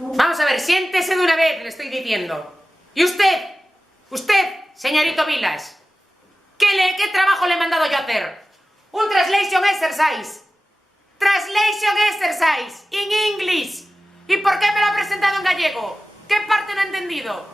Vamos a ver, siéntese de una vez, le estoy diciendo. Y usted, señorito Vilas, ¿qué trabajo le he mandado yo a hacer? Un translation exercise. Translation exercise in English. ¿Y por qué me lo ha presentado en gallego? ¿Qué parte no he entendido?